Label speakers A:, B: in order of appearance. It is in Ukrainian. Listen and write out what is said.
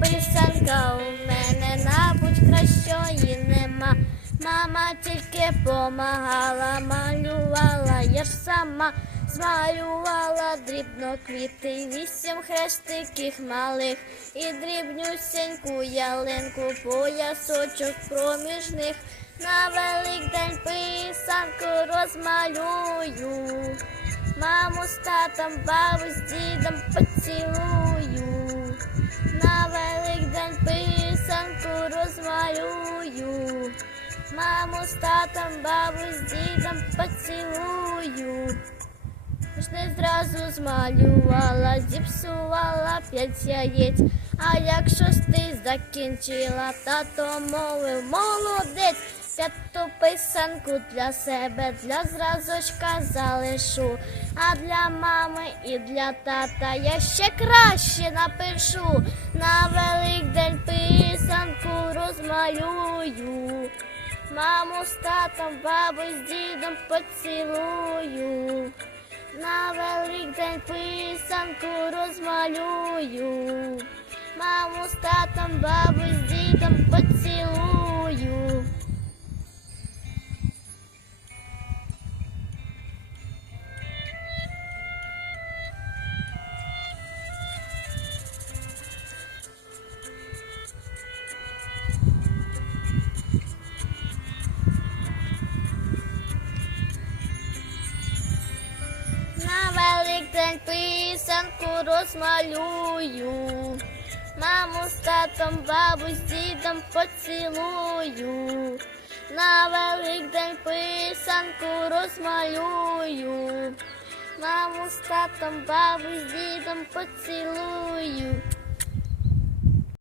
A: писанка у мене, набудь кращої нема. Мама тільки помагала, малювала, я ж сама змалювала дрібно квіти, вісім хрестиків малих і дрібнюсеньку ялинку, поясочок проміж них. На Великдень писанку розмалюю. Маму з татом, бабу з дідом поцілую. Розмалюю. Маму з татом, бабу з дідом поцілую. Ж не зразу змалювала, зіпсувала п'ять яєць. А як шостий закінчила, тато мовив молодець. П'яту писанку для себе, для зразочка залишу. А для мами і для тата я ще краще напишу. На Великдень розмалюю. Маму з татом, бабу з дідом поцілую. На Великдень писанку розмалюю. Маму з татом, бабу з дідом Великдень писанку розмалюю. Маму з татом, бабу з дідом поцілую. На Великдень писанку розмалюю. Маму з татом, бабу з дідом поцілую.